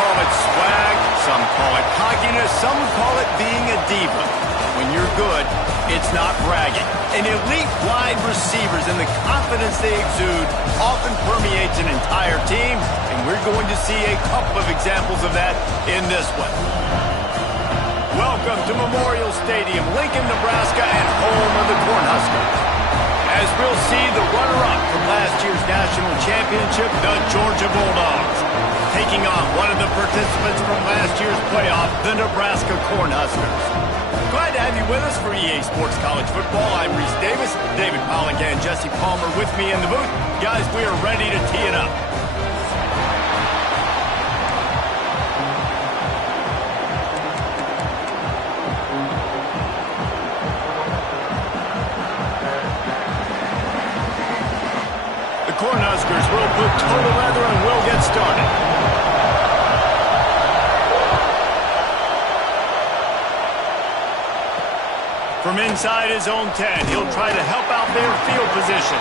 call it swag, some call it cockiness, some would call it being a diva. When you're good, it's not bragging. And elite wide receivers and the confidence they exude often permeates an entire team, and we're going to see a couple of examples of that in this one. Welcome to Memorial Stadium, Lincoln, Nebraska, and home of the Cornhuskers. As we'll see the runner-up from last year's national championship, the Georgia Bulldogs, taking on one of the participants from last year's playoff, the Nebraska Cornhuskers. Glad to have you with us for EA Sports College Football. I'm Reese Davis, David Pollock and Jesse Palmer with me in the booth. Guys, we are ready to tee it up. Cornhuskers will put total leather and will get started. From inside his own 10, he'll try to help out their field position.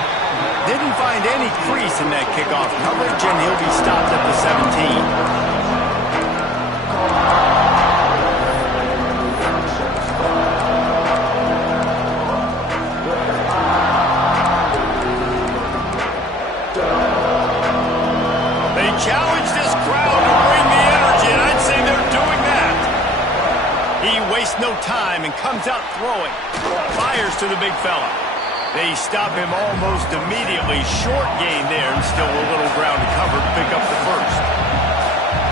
Didn't find any crease in that kickoff coverage, and he'll be stopped at the 17. Challenge this crowd to bring the energy, and I'd say they're doing that. He wastes no time and comes out throwing. Fires to the big fella. They stop him almost immediately. Short gain there, and still a little ground to cover to pick up the first.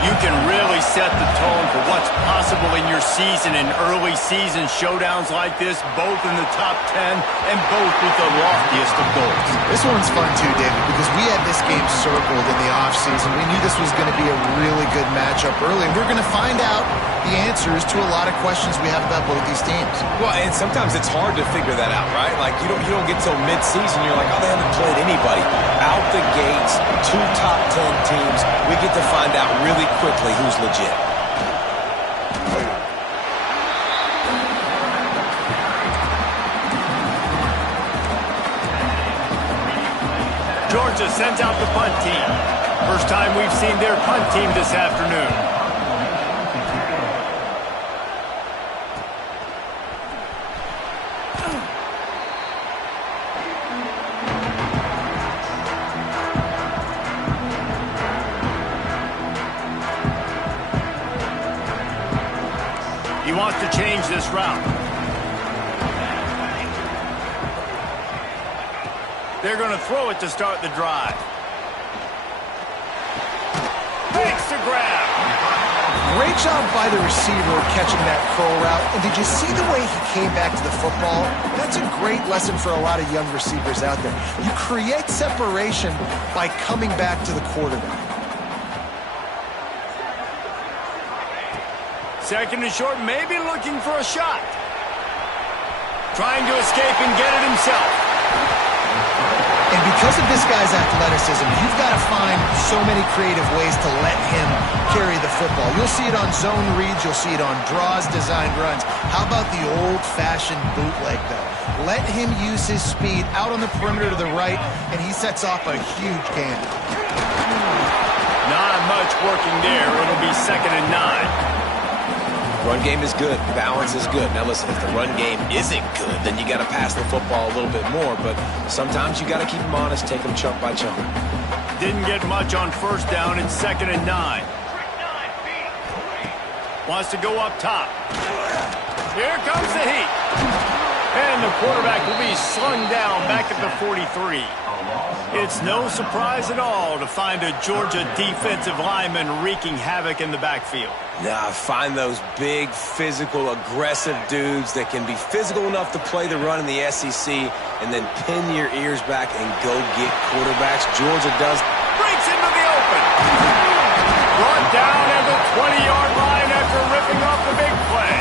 You can really set the tone for what's possible in your season in early season showdowns like this, both in the top 10 and both with the loftiest of goals. This one's fun too, David, because we had this game circled in the offseason. We knew this was going to be a really good matchup early, and we're going to find out the answers to a lot of questions we have about both these teams. Well, and sometimes it's hard to figure that out, right? Like, you don't get till mid-season, you're like, oh, they haven't played anybody. Out the gates, 2 top 10 teams, we get to find out really quickly who's legit. Georgia sends out the punt team. First time we've seen their punt team this afternoon. He wants to change this route. They're going to throw it to start the drive. Makes the grab. Great job by the receiver catching that curl route. And did you see the way he came back to the football? That's a great lesson for a lot of young receivers out there. You create separation by coming back to the quarterback. Second and short, maybe looking for a shot. Trying to escape and get it himself. And because of this guy's athleticism, you've got to find so many creative ways to let him carry the football. You'll see it on zone reads. You'll see it on draws, designed runs. How about the old-fashioned bootleg, though? Let him use his speed out on the perimeter to the right, and he sets off a huge gain. Not much working there. It'll be 2nd and 9. Run game is good. Balance is good. Now listen, if the run game isn't good, then you got to pass the football a little bit more. But sometimes you got to keep them honest, take them chunk by chunk. Didn't get much on first down. It's 2nd and 9. Wants to go up top. Here comes the heat. And the quarterback will be slung down back at the 43. It's no surprise at all to find a Georgia defensive lineman wreaking havoc in the backfield. Nah, find those big, physical, aggressive dudes that can be physical enough to play the run in the SEC and then pin your ears back and go get quarterbacks. Georgia does. Breaks into the open. Brought down at the 20-yard line after ripping off the big play.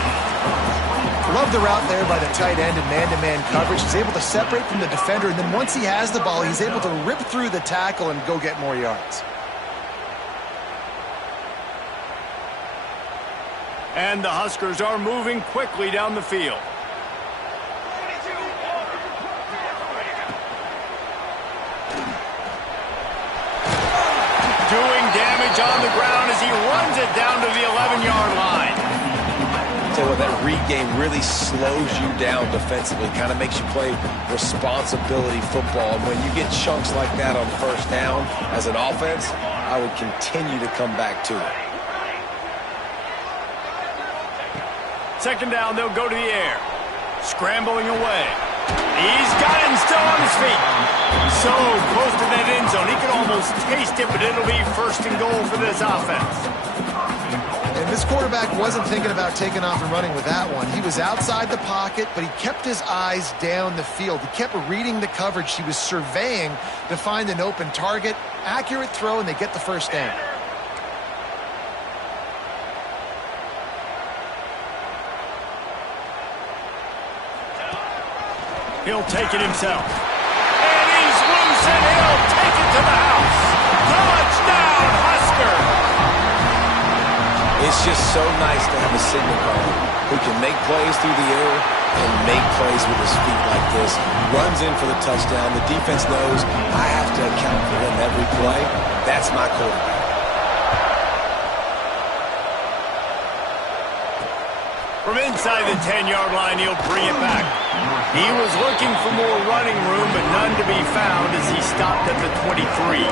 Love the route there by the tight end and man-to-man coverage. He's able to separate from the defender, and then once he has the ball, he's able to rip through the tackle and go get more yards. And the Huskers are moving quickly down the field. Doing damage on the ground as he he runs it down to the 11-yard line. Tell you what, that read game really slows you down defensively, kind of makes you play responsibility football. And when you get chunks like that on first down as an offense, I would continue to come back to it. Second down, they'll go to the air. Scrambling away. He's got it and still on his feet. So close to that end zone. He can almost taste it, but it'll be first and goal for this offense. And this quarterback wasn't thinking about taking off and running with that one. He was outside the pocket, but he kept his eyes down the field. He kept reading the coverage. He was surveying to find an open target. Accurate throw, and they get the first down. He'll take it himself. And he's loose, and he'll take it to the house. Touchdown, Husker! It's just so nice to have a signal caller who can make plays through the air and make plays with his feet like this. Runs in for the touchdown. The defense knows I have to account for him every play. That's my quarterback. From inside the 10-yard line, he'll bring it back. He was looking for more running room, but none to be found as he stopped at the 23.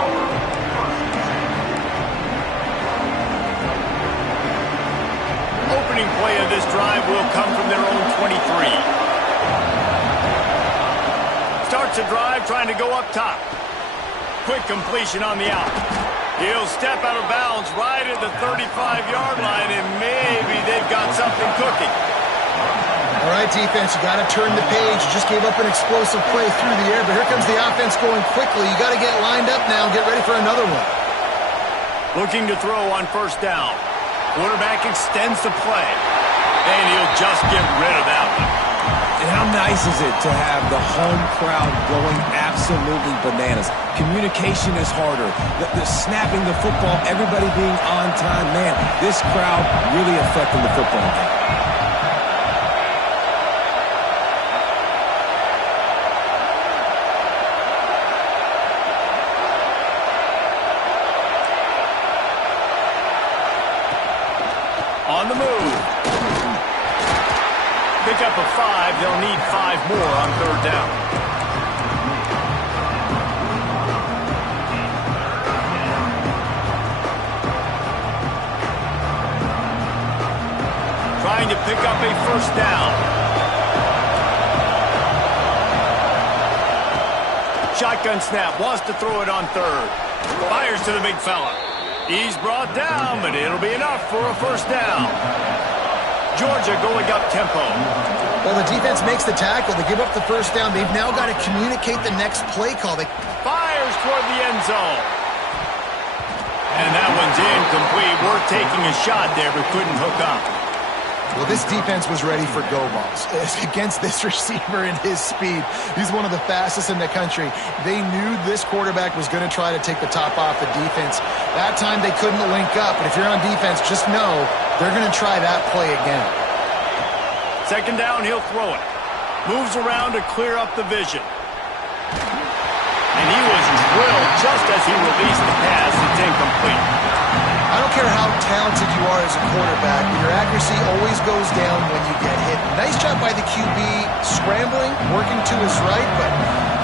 Opening play of this drive will come from their own 23. Starts a drive trying to go up top. Quick completion on the out. He'll step out of bounds right at the 35-yard line, and maybe they've got something cooking. All right, defense, you got to turn the page. You just gave up an explosive play through the air, but here comes the offense going quickly. You got to get lined up now and get ready for another one. Looking to throw on first down. Quarterback extends the play, and he'll just get rid of that one. And how nice is it to have the home crowd going absolutely bananas? Communication is harder. The snapping the football, everybody being on time. Man, this crowd really affecting the football game. On the move. Pick up a 5. They'll need 5 more on third down. Trying to pick up a first down. Shotgun snap. Wants to throw it on third. Fires to the big fella. He's brought down, but it'll be enough for a first down. Georgia going up tempo. Well, the defense makes the tackle. They give up the first down. They've now got to communicate the next play call. They fires toward the end zone. And that one's incomplete. Worth taking a shot there, but couldn't hook up. Well, this defense was ready for go balls against this receiver and his speed. He's one of the fastest in the country. They knew this quarterback was going to try to take the top off the defense. That time they couldn't link up, but if you're on defense, just know they're going to try that play again. Second down, he'll throw it. Moves around to clear up the vision. And he was drilled just as he released the pass. It's incomplete. I don't care how talented you are as a quarterback, your accuracy always goes down when you get hit. Nice job by the QB scrambling, working to his right, but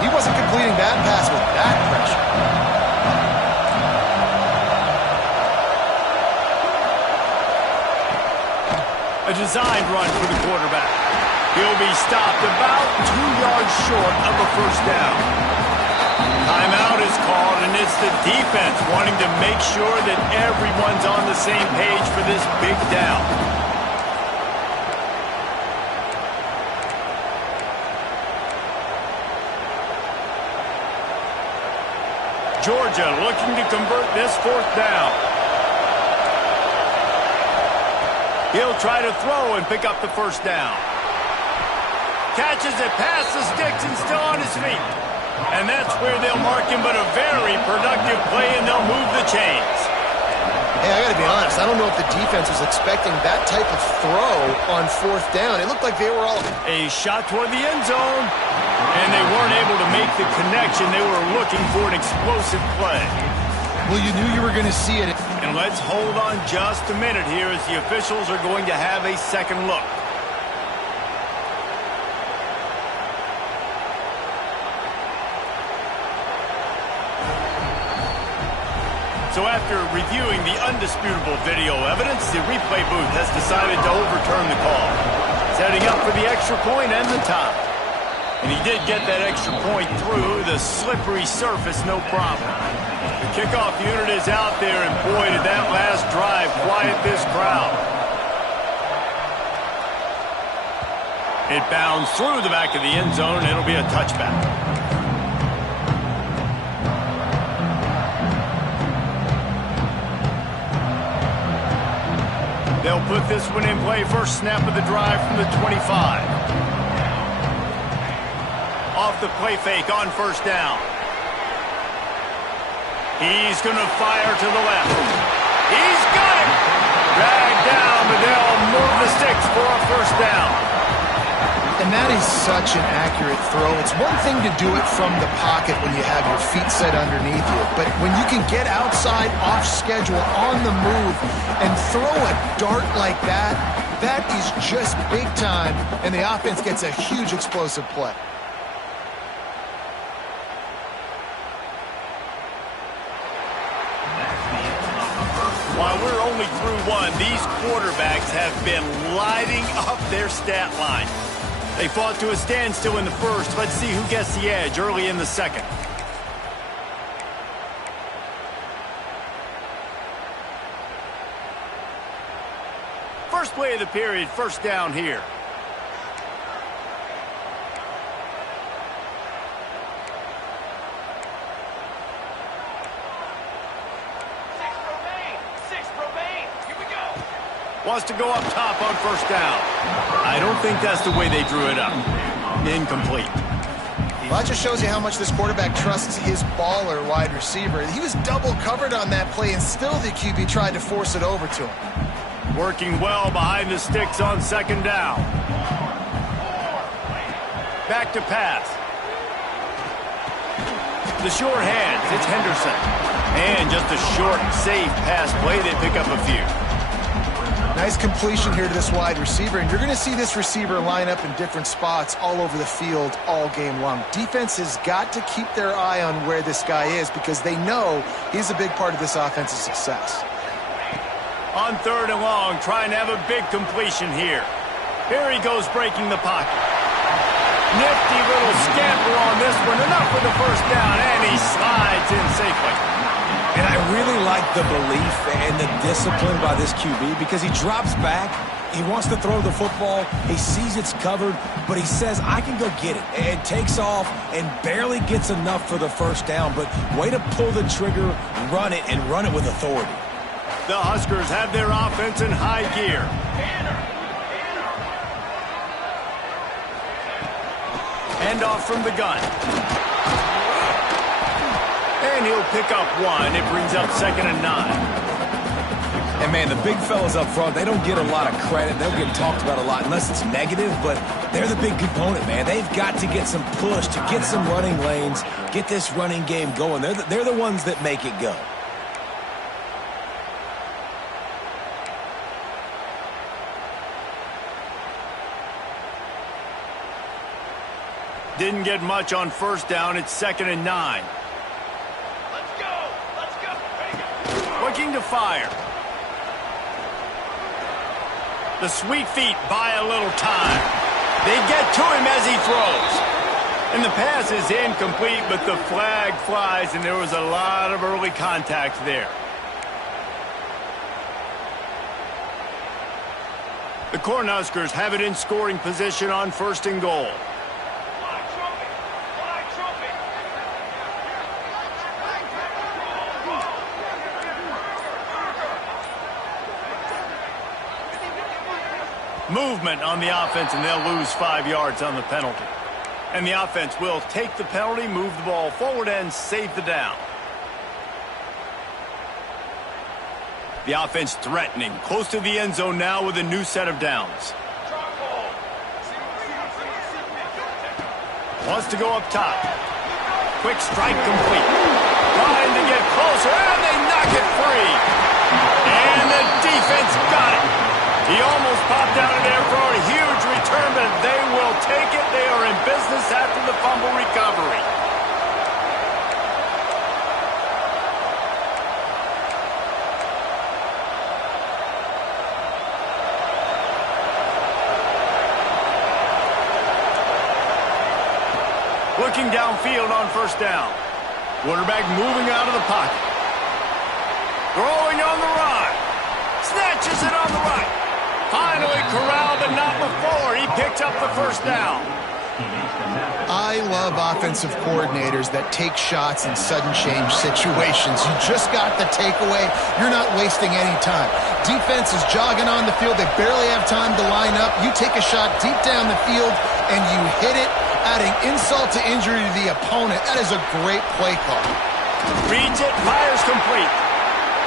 he wasn't completing that pass with that pressure. A designed run for the quarterback. He'll be stopped about 2 yards short of a first down. Timeout is called, and it's the defense wanting to make sure that everyone's on the same page for this big down. Georgia looking to convert this fourth down. He'll try to throw and pick up the first down. Catches it past the sticks and still on his feet. And that's where they'll mark him, but a very productive play, and they'll move the chains. Hey, I got to be honest. I don't know if the defense was expecting that type of throw on fourth down. It looked like they were all... A shot toward the end zone, and they weren't able to make the connection. They were looking for an explosive play. Well, you knew you were going to see it. And And let's hold on just a minute here as the officials are going to have a second look. So after reviewing the undisputable video evidence, the replay booth has decided to overturn the call. Setting up for the extra point and the tie. And he did get that extra point through the slippery surface, no problem. The kickoff unit is out there, and boy, did that last drive quiet this crowd. It bounds through the back of the end zone, and it'll be a touchback. They'll put this one in play. First snap of the drive from the 25. Off the play fake on first down. He's going to fire to the left. He's got it! Dragged down, but they'll move the sticks for a first down. And that is such an accurate throw. It's one thing to do it from the pocket when you have your feet set underneath you, but when you can get outside, off schedule, on the move, and throw a dart like that, that is just big time, and the offense gets a huge explosive play. While we're only through one, these quarterbacks have been lighting up their stat line. They fought to a standstill in the first. Let's see who gets the edge early in the second. First play of the period, first down here. Wants to go up top on first down. I don't think that's the way they drew it up. Incomplete. Well, that just shows you how much this quarterback trusts his baller wide receiver. He was double covered on that play, and still the QB tried to force it over to him. Working well behind the sticks on second down. Back to pass. The short hands, it's Henderson. And just a short, safe pass play. They pick up a few. Nice completion here to this wide receiver, and you're going to see this receiver line up in different spots all over the field all game long. Defense has got to keep their eye on where this guy is because they know he's a big part of this offense's success. On third and long, trying to have a big completion here. Here he goes breaking the pocket. Nifty little scamper on this one. Enough for the first down, and he slides in safely. And I really like the belief and the discipline by this QB because he drops back, he wants to throw the football, he sees it's covered, but he says, I can go get it, and takes off and barely gets enough for the first down, but way to pull the trigger, run it, and run it with authority. The Huskers have their offense in high gear. Handoff from the gun. And he'll pick up one. It brings up 2nd and 9. And, man, the big fellas up front, they don't get a lot of credit. They don't get talked about a lot unless it's negative, but they're the big component, man. They've got to get some push, to get some running lanes, get this running game going. They're the ones that make it go. Didn't get much on first down. It's 2nd and 9. Looking to fire. The sweet feet buy a little time. They get to him as he throws. And the pass is incomplete, but the flag flies, and there was a lot of early contact there. The Cornhuskers have it in scoring position on 1st and goal. Movement on the offense, and they'll lose 5 yards on the penalty. And the offense will take the penalty, move the ball forward, and save the down. The offense threatening, close to the end zone now with a new set of downs. Wants to go up top. Quick strike complete. Trying to get closer, and they knock it free. the defense got it. He almost popped out of there for a huge return, but they will take it. They are in business after the fumble recovery. Looking downfield on first down. Quarterback moving out of the pocket. Throwing on the run. Snatches it on the right. Finally corralled, but not before. He picked up the first down. I love offensive coordinators that take shots in sudden change situations. You just got the takeaway. You're not wasting any time. Defense is jogging on the field. They barely have time to line up. You take a shot deep down the field, and you hit it, adding insult to injury to the opponent. That is a great play call. Reads it, fires complete.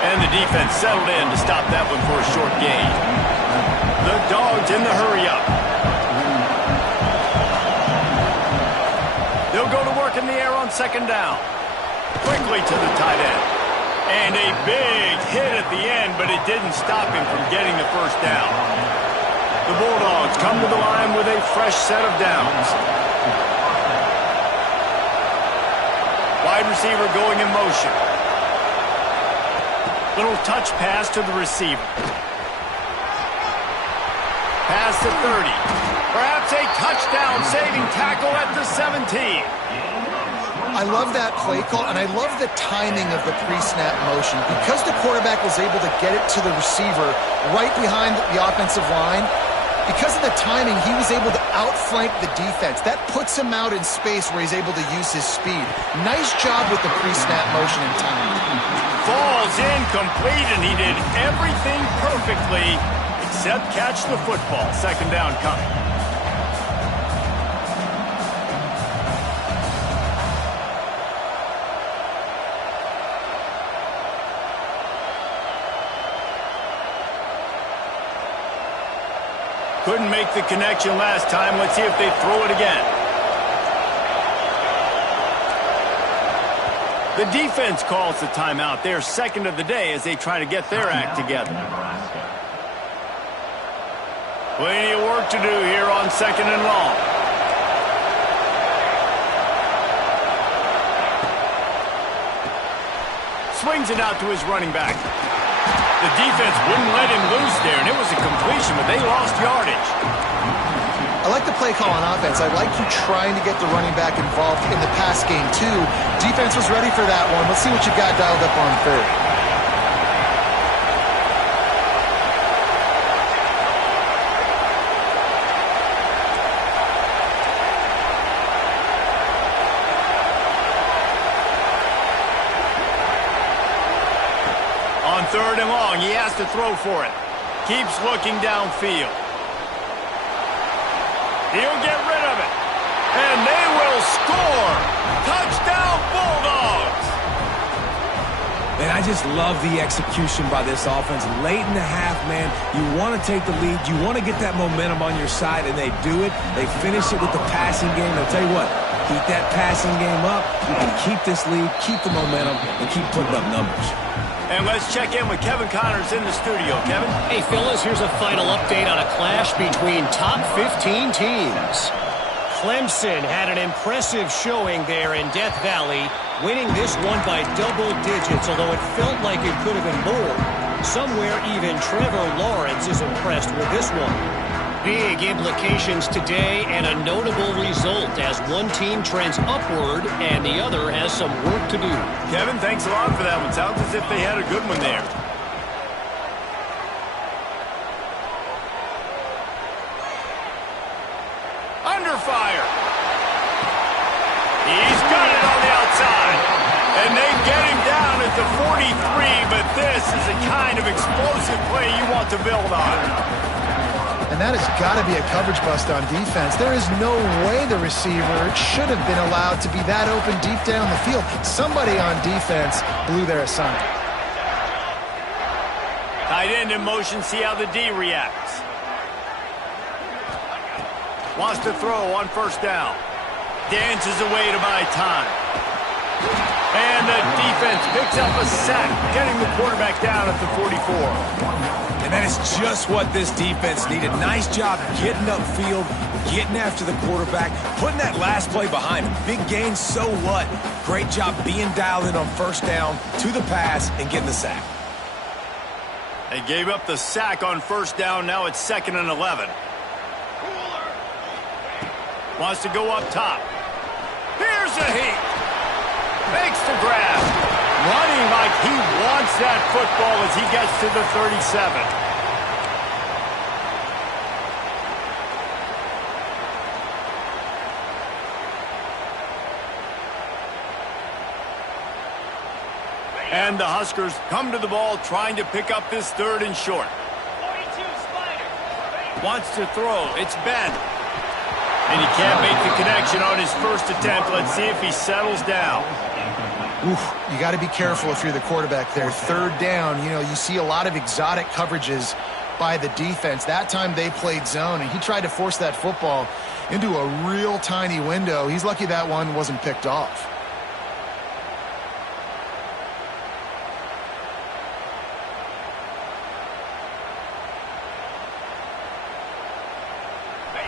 And the defense settled in to stop that one for a short gain. The Dogs in the hurry-up. They'll go to work in the air on second down. Quickly to the tight end. And a big hit at the end, but it didn't stop him from getting the first down. The Bulldogs come to the line with a fresh set of downs. Wide receiver going in motion. Little touch pass to the receiver. Pass to 30. Perhaps a touchdown-saving tackle at the 17. I love that play call, and I love the timing of the pre-snap motion. Because the quarterback was able to get it to the receiver right behind the offensive line, because of the timing, he was able to outflank the defense. That puts him out in space where he's able to use his speed. Nice job with the pre-snap motion and timing. Falls incomplete, and he did everything perfectly except catch the football. Second down coming. Couldn't make the connection last time. Let's see if they throw it again. The defense calls the timeout. They're second of the day as they try to get their act together. Plenty of work to do here on second and long. Swings it out to his running back. The defense wouldn't let him loose there, and it was a completion, but they lost yardage. I like the play call on offense. I like you trying to get the running back involved in the pass game, too. Defense was ready for that one. Let's see what you got dialed up on third. On third and long, he has to throw for it. Keeps looking downfield. He'll get rid of it. And they will score. Touchdown, Bulldogs. And I just love the execution by this offense. Late in the half, man, you want to take the lead. You want to get that momentum on your side, and they do it. They finish it with the passing game. I'll tell you what, keep that passing game up. You can keep this lead, keep the momentum, and keep putting up numbers. And let's check in with Kevin Connors in the studio. Kevin? Hey, fellas, here's a final update on a clash between top 15 teams. Clemson had an impressive showing there in Death Valley, winning this one by double digits, although it felt like it could have been more. Somewhere even Trevor Lawrence is impressed with this one. Big implications today and a notable result as one team trends upward and the other has some work to do. Kevin, thanks a lot for that one. Sounds as if they had a good one there. Under fire. He's got it on the outside. And they get him down at the 43, but this is the kind of explosive play you want to build on. And that has got to be a coverage bust on defense. There is no way the receiver should have been allowed to be that open deep down the field. Somebody on defense blew their assignment. Tight end in motion, see how the D reacts. Wants to throw on first down. Dances away to buy time. And the defense picks up a sack, getting the quarterback down at the 44. And that is just what this defense needed. Nice job getting upfield, getting after the quarterback, putting that last play behind him. Big gain, so what? Great job being dialed in on first down to the pass and getting the sack. They gave up the sack on first down. Now it's 2nd and 11. Wants to go up top. Here's a heat. Makes the grab. Running like he wants that football as he gets to the 37. And the Huskers come to the ball trying to pick up this 3rd and short. 42 Spider. Wants to throw. It's Ben. And he can't make the connection on his first attempt. Let's see if he settles down. Oof, you got to be careful if you're the quarterback there. 3rd down, you see a lot of exotic coverages by the defense. That time they played zone, and he tried to force that football into a real tiny window. He's lucky that one wasn't picked off.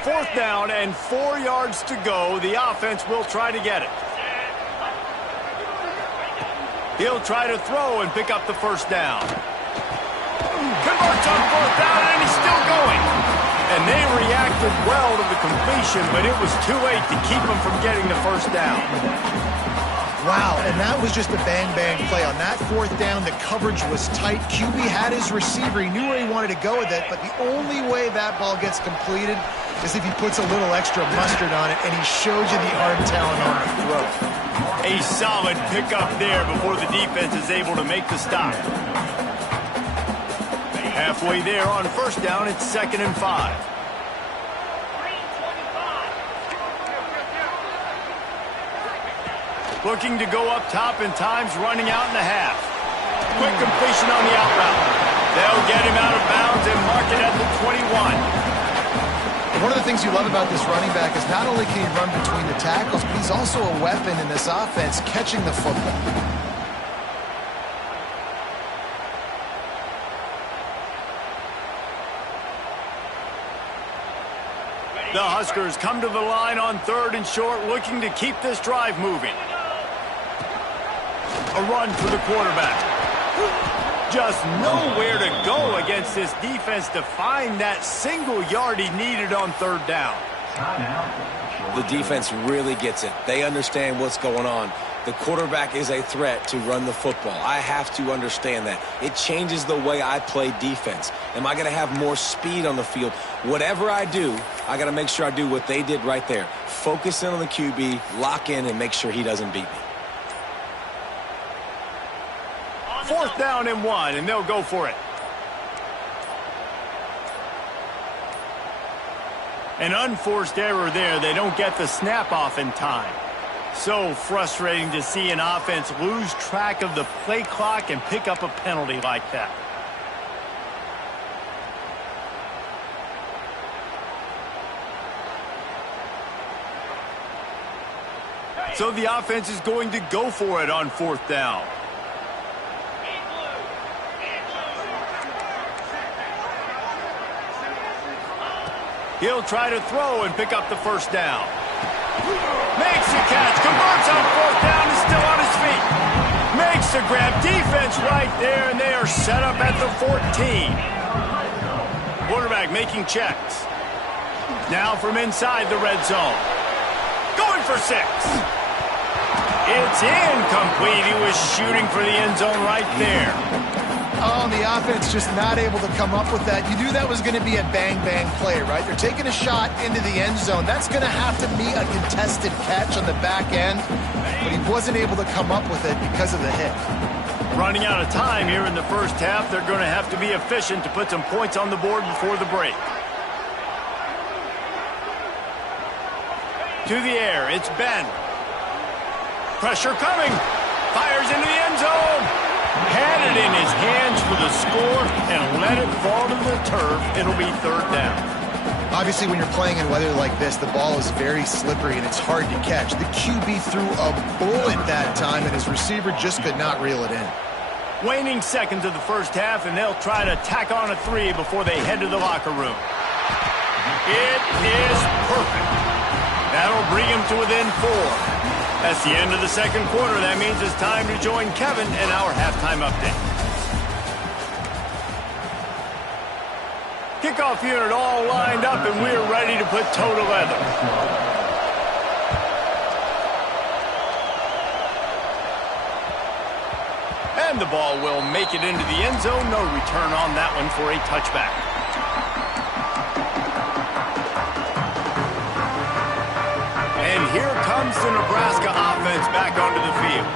Fourth down and 4 yards to go. The offense will try to get it. He'll try to throw and pick up the first down. Converts on 4th down, and he's still going. And they reacted well to the completion, but it was too late to keep him from getting the first down. Wow, and that was just a bang-bang play. On that 4th down, the coverage was tight. QB had his receiver. He knew where he wanted to go with it, but the only way that ball gets completed is if he puts a little extra mustard on it, and he shows you the arm talent on the throw. A solid pickup there before the defense is able to make the stop. Halfway there on first down, it's 2nd and 5. Looking to go up top, and time's running out in the half. Quick completion on the out route. They'll get him out of bounds and mark it at the 21. One of the things you love about this running back is not only can he run between the tackles, but he's also a weapon in this offense, catching the football. The Huskers come to the line on 3rd and short, looking to keep this drive moving. A run for the quarterback. Just nowhere to go against this defense to find that single yard he needed on 3rd down. The defense really gets it. They understand what's going on. The quarterback is a threat to run the football. I have to understand that. It changes the way I play defense. Am I going to have more speed on the field? Whatever I do, I got to make sure I do what they did right there. Focus in on the QB, lock in, and make sure he doesn't beat me. 4th down and 1, and they'll go for it. An unforced error there. They don't get the snap off in time. So frustrating to see an offense lose track of the play clock and pick up a penalty like that. So the offense is going to go for it on 4th down. He'll try to throw and pick up the first down. Makes the catch, converts on 4th down, is still on his feet. Makes the grab, defense right there, and they are set up at the 14. Quarterback making checks. Now from inside the red zone. Going for 6. It's incomplete. He was shooting for the end zone right there. Oh, the offense just not able to come up with that. You knew that was going to be a bang-bang play, right? They're taking a shot into the end zone. That's going to have to be a contested catch on the back end, but he wasn't able to come up with it because of the hit. Running out of time here in the first half. They're going to have to be efficient to put some points on the board before the break. To the air, it's Ben. Pressure coming. Fires into the end zone. Had it in his hands for the score and let it fall to the turf. It'll be 3rd down. Obviously, when you're playing in weather like this, the ball is very slippery and it's hard to catch. The QB threw a bullet that time, and his receiver just could not reel it in. Waning seconds of the first half, and they'll try to tack on a 3 before they head to the locker room. It is perfect. That'll bring him to within 4. That's the end of the second quarter. That means it's time to join Kevin in our halftime update. Kickoff unit all lined up, and we're ready to put toe to leather. And the ball will make it into the end zone. No return on that one for a touchback. And here comes the Nebraska offense back onto the field.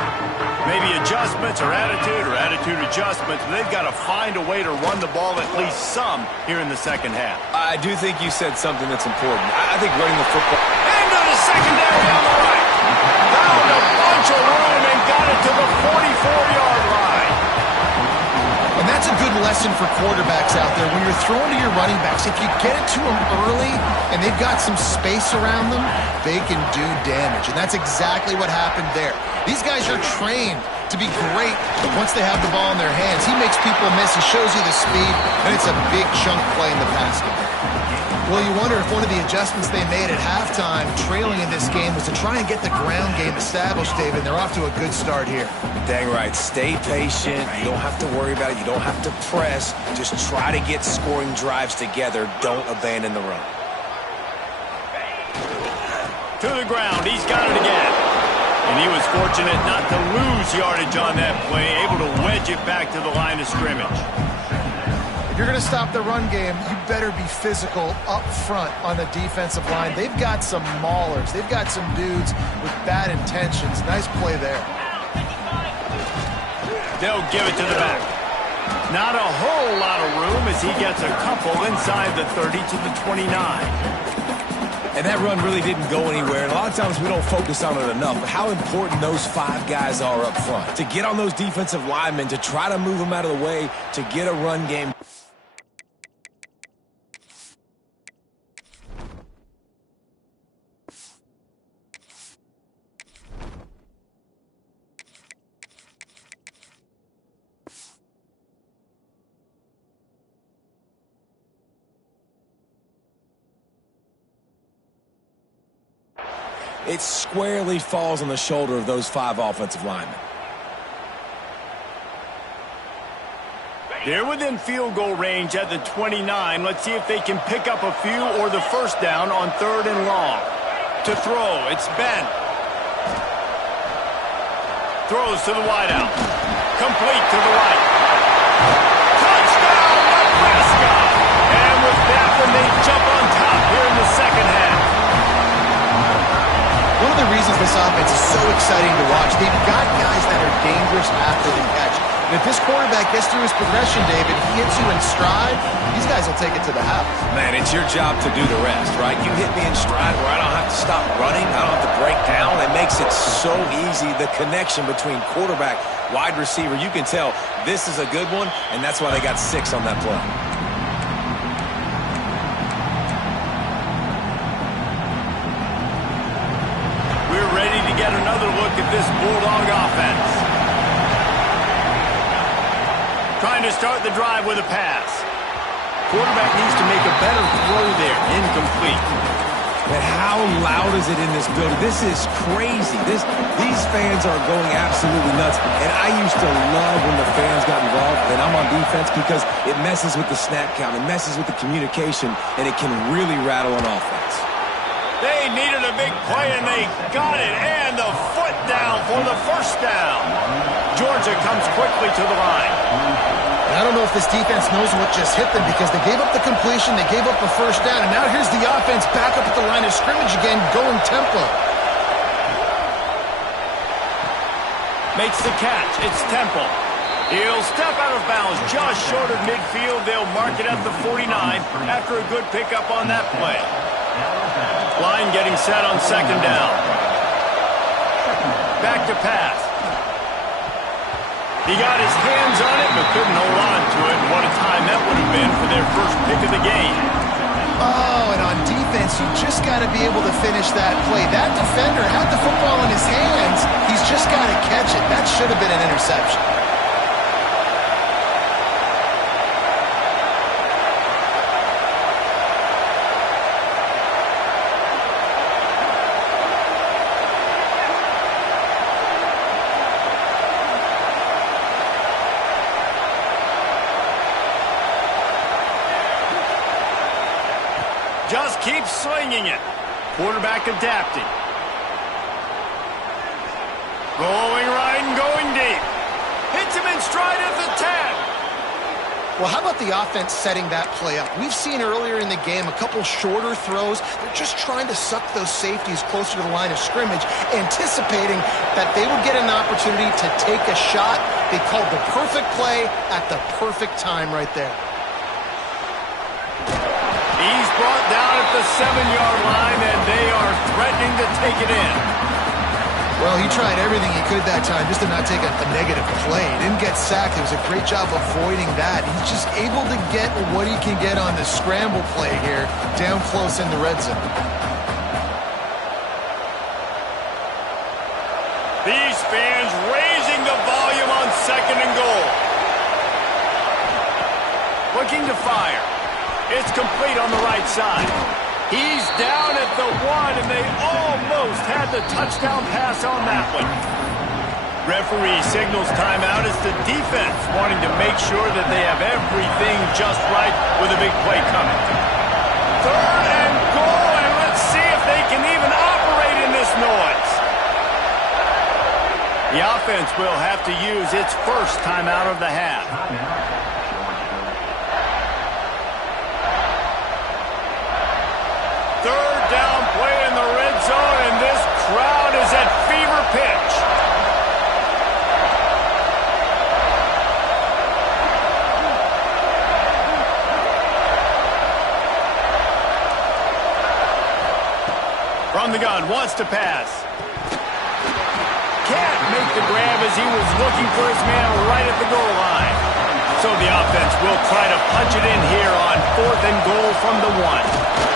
Maybe adjustments or attitude adjustments. But they've got to find a way to run the ball at least some here in the second half. I do think you said something that's important. I think running the football. Into the secondary on the right. Found a bunch of room and got it to the 44-yard line. And that's a good lesson for quarterbacks out there. When you're throwing to your running backs, if you get it to them early and they've got some space around them, they can do damage. And that's exactly what happened there. These guys are trained to be great once they have the ball in their hands. He makes people miss. He shows you the speed, and it's a big chunk play in the pass game. Well, you wonder if one of the adjustments they made at halftime, trailing in this game, was to try and get the ground game established, David. They're off to a good start here. Dang right. Stay patient. You don't have to worry about it. You don't have to press. Just try to get scoring drives together. Don't abandon the run. To the ground. He's got it again. And he was fortunate not to lose yardage on that play, able to wedge it back to the line of scrimmage. If you're going to stop the run game, you better be physical up front on the defensive line. They've got some maulers. They've got some dudes with bad intentions. Nice play there. They'll give it to the back. Not a whole lot of room as he gets a couple inside the 30 to the 29. And that run really didn't go anywhere. And a lot of times we don't focus on it enough. But how important those 5 guys are up front. To get on those defensive linemen, to try to move them out of the way, to get a run game. It squarely falls on the shoulder of those 5 offensive linemen. They're within field goal range at the 29. Let's see if they can pick up a few or the first down on 3rd and long. To throw, it's Ben. Throws to the wideout. Complete to the right. Touchdown, Nebraska! And with that one, they jump on top here in the second half. One of the reasons this offense is so exciting to watch, they've got guys that are dangerous after the catch. And if this quarterback gets through his progression, David, he hits you in stride, these guys will take it to the house. Man, it's your job to do the rest, right? You hit me in stride where I don't have to stop running. I don't have to break down. It makes it so easy. The connection between quarterback, wide receiver, you can tell this is a good one, and that's why they got 6 on that play. We're ready to get another look at this Bulldog offense. Trying to start the drive with a pass. Quarterback needs to make a better throw there. Incomplete. But how loud is it in this building? This is crazy. These fans are going absolutely nuts. And I used to love when the fans got involved, and I'm on defense, because it messes with the snap count. It messes with the communication, and it can really rattle an offense. They needed a big play, and they got it. And the foot down for the first down. Georgia comes quickly to the line. I don't know if this defense knows what just hit them, because they gave up the completion, they gave up the first down, and now here's the offense back up at the line of scrimmage again, going tempo. Makes the catch. It's Temple. He'll step out of bounds just short of midfield. They'll mark it at the 49 after a good pickup on that play. Line getting set on second down. Back to pass. He got his hands on it, but couldn't hold on to it. And what a time that would have been for their first pick of the game. Oh, and on defense, you just got to be able to finish that play. That defender had the football in his hands. He's just got to catch it. That should have been an interception. Just keep slinging it. Quarterback adapting. Going right and going deep. Hits him in stride at the 10. Well, how about the offense setting that play up? We've seen earlier in the game a couple shorter throws. They're just trying to suck those safeties closer to the line of scrimmage, anticipating that they would get an opportunity to take a shot. They called the perfect play at the perfect time right there. He's brought down at the 7-yard line, and they are threatening to take it in. Well, he tried everything he could that time just to not take a negative play. He didn't get sacked. It was a great job avoiding that. He's just able to get what he can get on the scramble play here, down close in the red zone. These fans raising the volume on 2nd and goal. Looking to fire. It's complete on the right side. He's down at the 1, and they almost had the touchdown pass on that one. Referee signals timeout as the defense wanting to make sure that they have everything just right with a big play coming. 3rd and goal, and let's see if they can even operate in this noise. The offense will have to use its first timeout of the half. Third down play in the red zone, and this crowd is at fever pitch. From the gun, wants to pass. Can't make the grab as he was looking for his man right at the goal line. So the offense will try to punch it in here on 4th and goal from the 1.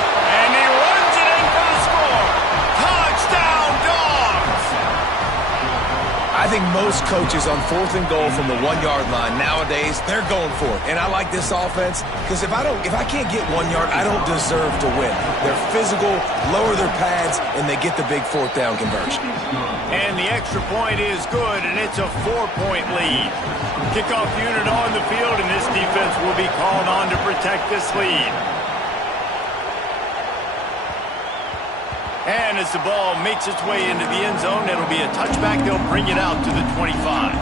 I think most coaches on 4th and goal from the 1-yard line nowadays, they're going for it. And I like this offense because if I can't get 1 yard, I don't deserve to win. They're physical, lower their pads, and they get the big 4th down conversion. And the extra point is good, and it's a 4-point lead. Kickoff unit on the field, and this defense will be called on to protect this lead. And as the ball makes its way into the end zone, it'll be a touchback. They'll bring it out to the 25.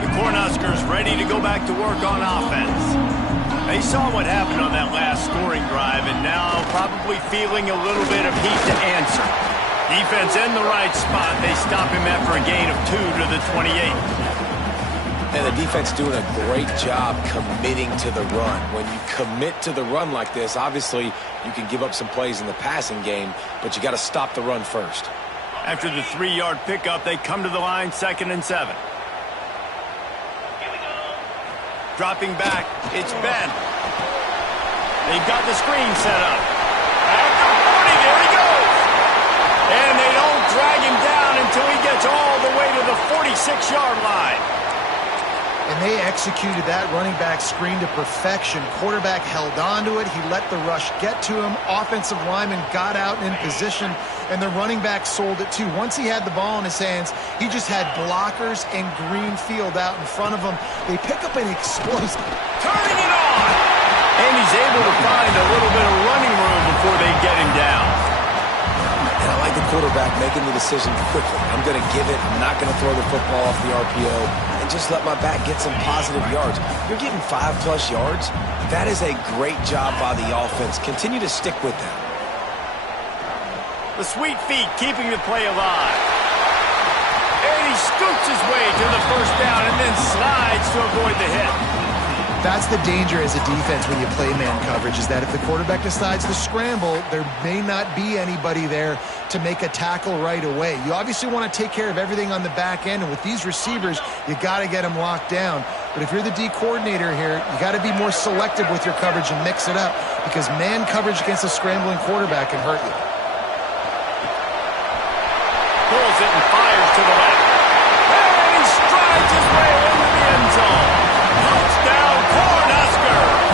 The Cornhuskers ready to go back to work on offense. They saw what happened on that last scoring drive, and now probably feeling a little bit of heat to answer. Defense in the right spot. They stop him after a gain of 2 to the 28. And the defense doing a great job committing to the run. When you commit to the run like this, obviously you can give up some plays in the passing game, but you got to stop the run first. After the 3-yard pickup, they come to the line, 2nd and 7. Dropping back, it's Ben. They've got the screen set up. At the 40, there he goes. And they don't drag him down until he gets all the way to the 46-yard line. And they executed that running back screen to perfection. Quarterback held on to it. He let the rush get to him. Offensive lineman got out in position, and the running back sold it too. Once he had the ball in his hands, he just had blockers and green field out in front of him. They pick up an explosive. Turning it on! And he's able to find a little bit of running room before they get him down. And I like the quarterback making the decision quickly. I'm going to give it. I'm not going to throw the football off the RPO and just let my back get some positive yards. You're getting 5+ yards. That is a great job by the offense. Continue to stick with them. The sweet feet keeping the play alive. And he scoots his way to the first down and then slides to avoid the hit. That's the danger as a defense when you play man coverage, is that if the quarterback decides to scramble, there may not be anybody there to make a tackle right away. You obviously want to take care of everything on the back end, and with these receivers, you got to get them locked down. But if you're the D coordinator here, you got to be more selective with your coverage and mix it up, because man coverage against a scrambling quarterback can hurt you. Pulls it and fires to the left. And he strides his way into the end zone. Touchdown, Cornhuskers!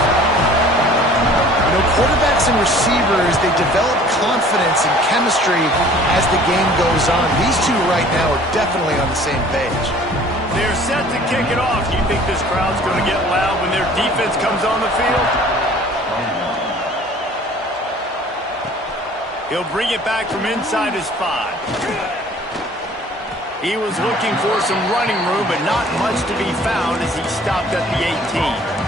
You know, quarterbacks and receivers, they develop confidence and chemistry as the game goes on. These two right now are definitely on the same page. They're set to kick it off. You think this crowd's going to get loud when their defense comes on the field? He'll bring it back from inside his 5. He was looking for some running room, but not much to be found as he stopped at the 18.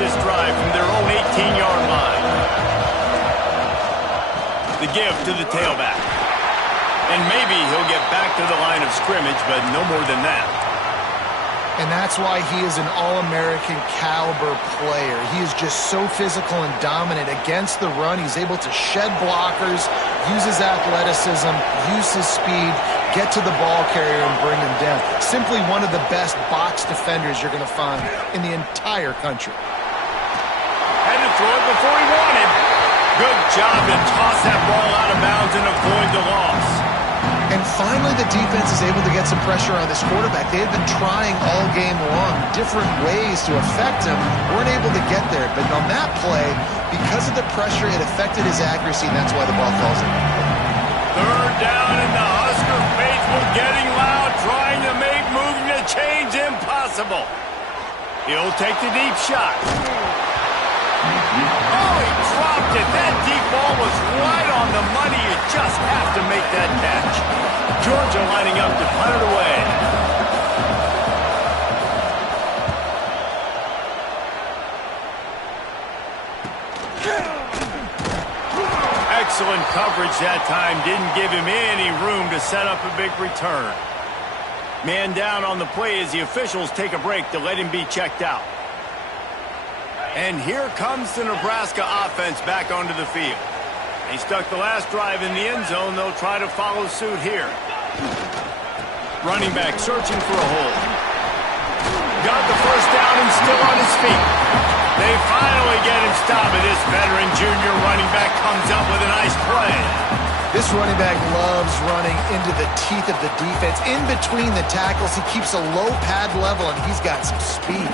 This drive from their own 18-yard line. The give to the tailback. And maybe he'll get back to the line of scrimmage, but no more than that. And that's why he is an All-American caliber player. He is just so physical and dominant against the run. He's able to shed blockers, use his athleticism, use his speed, get to the ball carrier and bring him down. Simply one of the best box defenders you're going to find in the entire country. Had to throw it before he wanted. Good job to toss that ball out of bounds and avoid the loss. And finally, the defense is able to get some pressure on this quarterback. They had been trying all game long different ways to affect him. Weren't able to get there. But on that play, because of the pressure, it affected his accuracy, and that's why the ball falls in. Third down, and the Husker faithful getting loud, trying to make moving the chains impossible. He'll take the deep shot. Oh, he dropped it. That deep ball was right on the money. You just have to make that catch. Georgia lining up to punt it away. Excellent coverage that time. Didn't give him any room to set up a big return. Man down on the play as the officials take a break to let him be checked out. And here comes the Nebraska offense back onto the field. They stuck the last drive in the end zone. They'll try to follow suit here. Running back searching for a hole. Got the first down and still on his feet. They finally get him stopped, and this veteran junior running back comes up with a nice play. This running back loves running into the teeth of the defense. In between the tackles, he keeps a low pad level, and he's got some speed.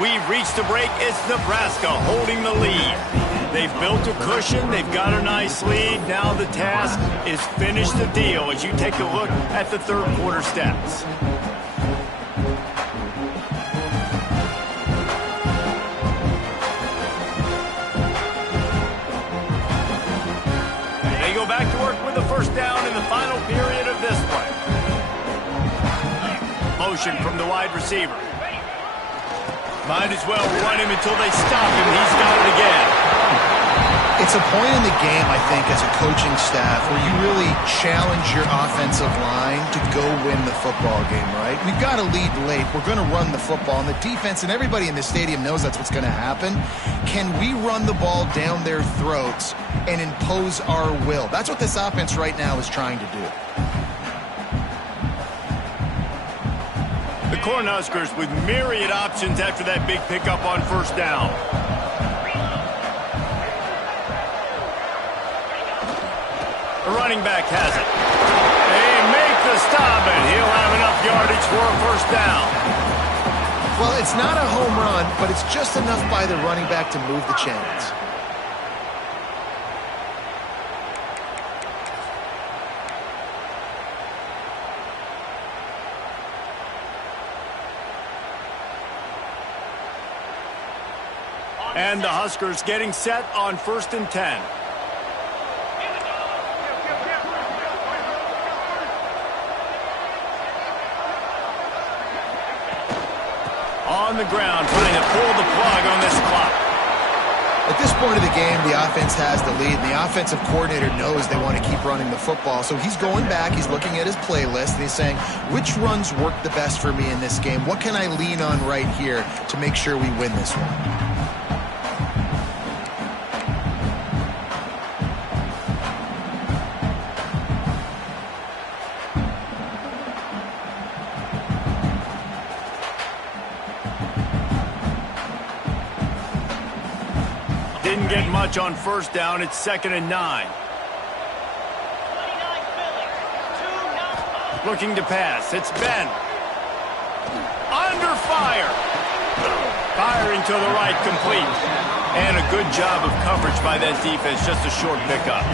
We've reached the break. It's Nebraska holding the lead. They've built a cushion. They've got a nice lead. Now the task is finish the deal as you take a look at the third quarter stats. They go back to work with the first down in the final period of this one. Motion from the wide receiver. Might as well run him until they stop him. He's got it again. It's a point in the game, I think, as a coaching staff where you really challenge your offensive line to go win the football game, right? We've got to lead late. We're going to run the football. And the defense and everybody in the stadium knows that's what's going to happen. Can we run the ball down their throats and impose our will? That's what this offense right now is trying to do. The Cornhuskers with myriad options after that big pickup on first down. The running back has it. They make the stop, and he'll have enough yardage for a first down. Well, it's not a home run, but it's just enough by the running back to move the chains. And the Huskers getting set on 1st and 10. On the ground, trying to pull the plug on this clock. At this point of the game, the offense has the lead, and the offensive coordinator knows they want to keep running the football. So he's going back, he's looking at his playlist, and he's saying, which runs work the best for me in this game? What can I lean on right here to make sure we win this one? Didn't get much on first down. It's 2nd and 9. 29 Philly. 2 Looking to pass. It's Ben. Under fire. Firing to the right, complete. And a good job of coverage by that defense. Just a short pickup.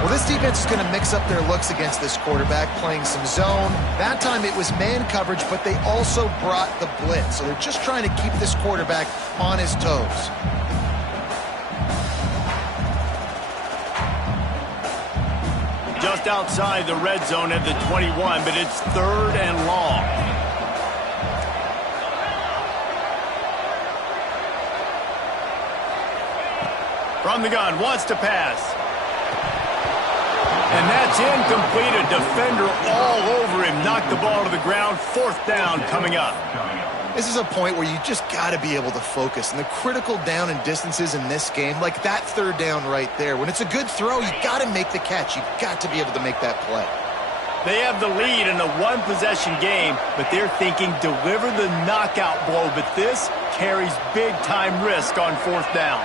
Well, this defense is going to mix up their looks against this quarterback, playing some zone. That time it was man coverage, but they also brought the blitz. So they're just trying to keep this quarterback on his toes. Just outside the red zone at the 21, but it's 3rd and long. From the gun, wants to pass. And that's incomplete. A defender all over him. Knocked the ball to the ground. 4th down coming up. This is a point where you just got to be able to focus. And the critical down and distances in this game, like that 3rd down right there, when it's a good throw, you got to make the catch. You've got to be able to make that play. They have the lead in a one-possession game, but they're thinking deliver the knockout blow. But this carries big-time risk on 4th down.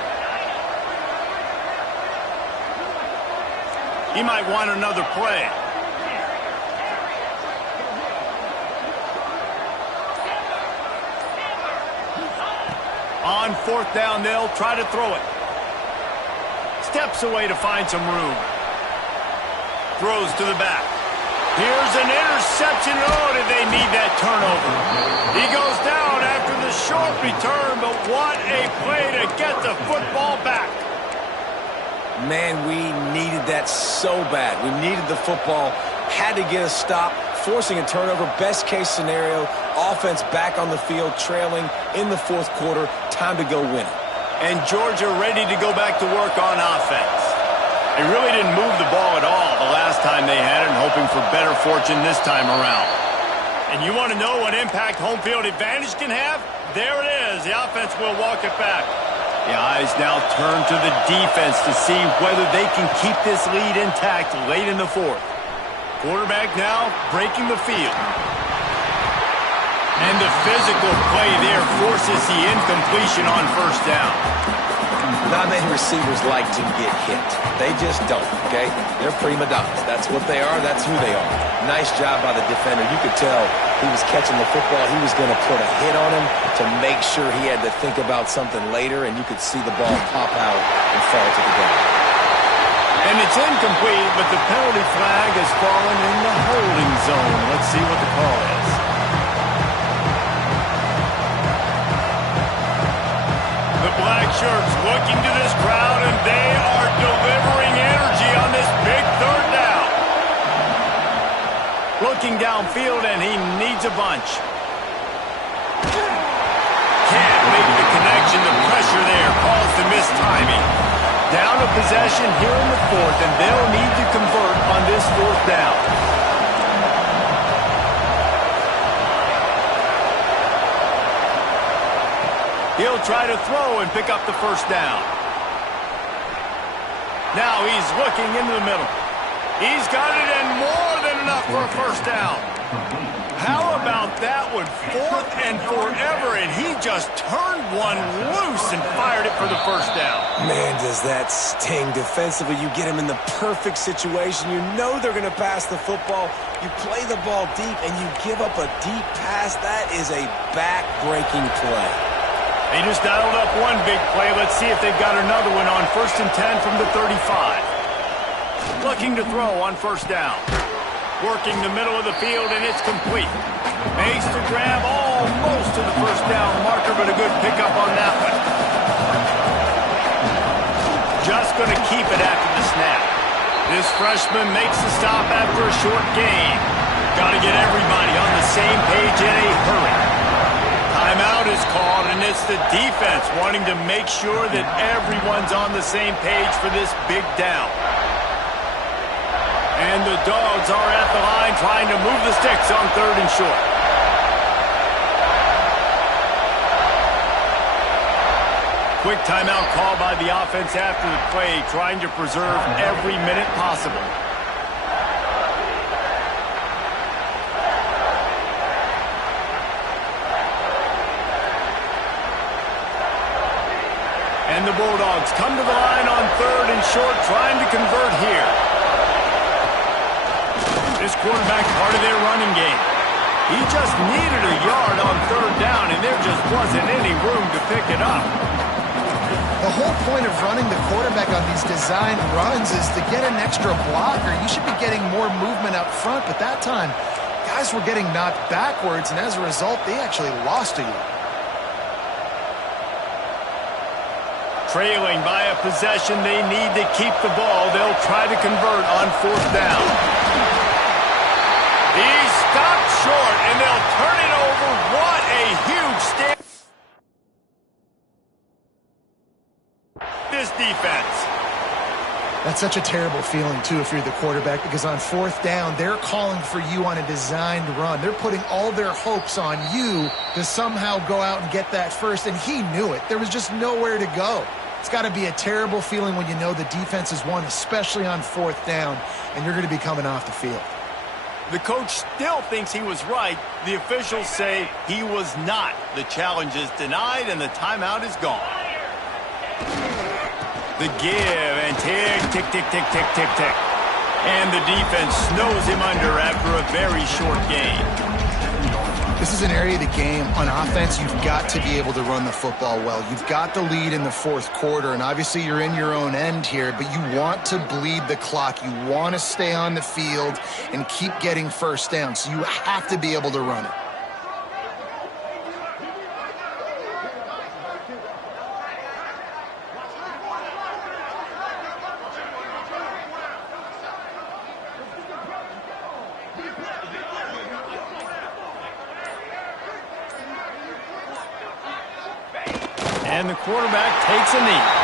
He might want another play. On 4th down, they'll try to throw it. Steps away to find some room. Throws to the back. Here's an interception. Oh, did they need that turnover? He goes down after the short return, but what a play to get the football back. Man, we needed that so bad. We needed the football, had to get a stop, forcing a turnover. Best case scenario, offense back on the field, trailing in the 4th quarter. Time to go win it. And Georgia ready to go back to work on offense. They really didn't move the ball at all the last time they had it, and hoping for better fortune this time around. And you want to know what impact home field advantage can have? There it is. The offense will walk it back. The eyes now turn to the defense to see whether they can keep this lead intact late in the 4th. Quarterback now breaking the field. And the physical play there forces the incompletion on 1st down. Not many receivers like to get hit. They just don't, okay? They're prima donnas. That's what they are. That's who they are. Nice job by the defender. You could tell he was catching the football. He was going to put a hit on him to make sure he had to think about something later, and you could see the ball pop out and fall to the ground. And it's incomplete, but the penalty flag has fallen in the holding zone. Let's see what the call is. The black shirts looking to this crowd, and they are delivering energy on this big 3rd down. Looking downfield, and he needs a bunch. Can't make the connection. The pressure there caused the mistiming. Down a possession here in the 4th, and they'll need to convert on this 4th down. He'll try to throw and pick up the 1st down. Now he's looking into the middle. He's got it, and more than enough for a 1st down. How about that one? 4th and forever, and he just turned one loose and fired it for the first down. Man, does that sting defensively. You get him in the perfect situation. You know they're going to pass the football. You play the ball deep, and you give up a deep pass. That is a back-breaking play. They just dialed up one big play. Let's see if they've got another one on 1st and 10 from the 35. Looking to throw on 1st down. Working the middle of the field, and it's complete. Makes the grab almost to the 1st down marker, but a good pickup on that one. Just going to keep it after the snap. This freshman makes the stop after a short gain. Got to get everybody on the same page in a hurry. Timeout is called, and it's the defense wanting to make sure that everyone's on the same page for this big down. And the Dogs are at the line trying to move the sticks on 3rd and short. Quick timeout call by the offense after the play, trying to preserve every minute possible. And the Bulldogs come to the line on 3rd and short, trying to convert here. This quarterback part of their running game. He just needed a yard on 3rd down, and there just wasn't any room to pick it up. The whole point of running the quarterback on these designed runs is to get an extra blocker. You should be getting more movement up front, but that time, guys were getting knocked backwards, and as a result, they actually lost a yard. Trailing by a possession, they need to keep the ball. They'll try to convert on 4th down. He's stopped short, and they'll turn it over. What a huge stand. This defense. That's such a terrible feeling, too, if you're the quarterback, because on 4th down, they're calling for you on a designed run. They're putting all their hopes on you to somehow go out and get that first, and he knew it. There was just nowhere to go. It's got to be a terrible feeling when you know the defense has won, especially on 4th down, and you're going to be coming off the field. The coach still thinks he was right. The officials say he was not. The challenge is denied, and the timeout is gone. The give, and tick, tick, tick, tick, tick, tick, tick. And the defense snows him under after a very short gain. This is an area of the game. On offense, you've got to be able to run the football well. You've got the lead in the 4th quarter, and obviously you're in your own end here, but you want to bleed the clock. You want to stay on the field and keep getting 1st down, so you have to be able to run it. And the quarterback takes a knee.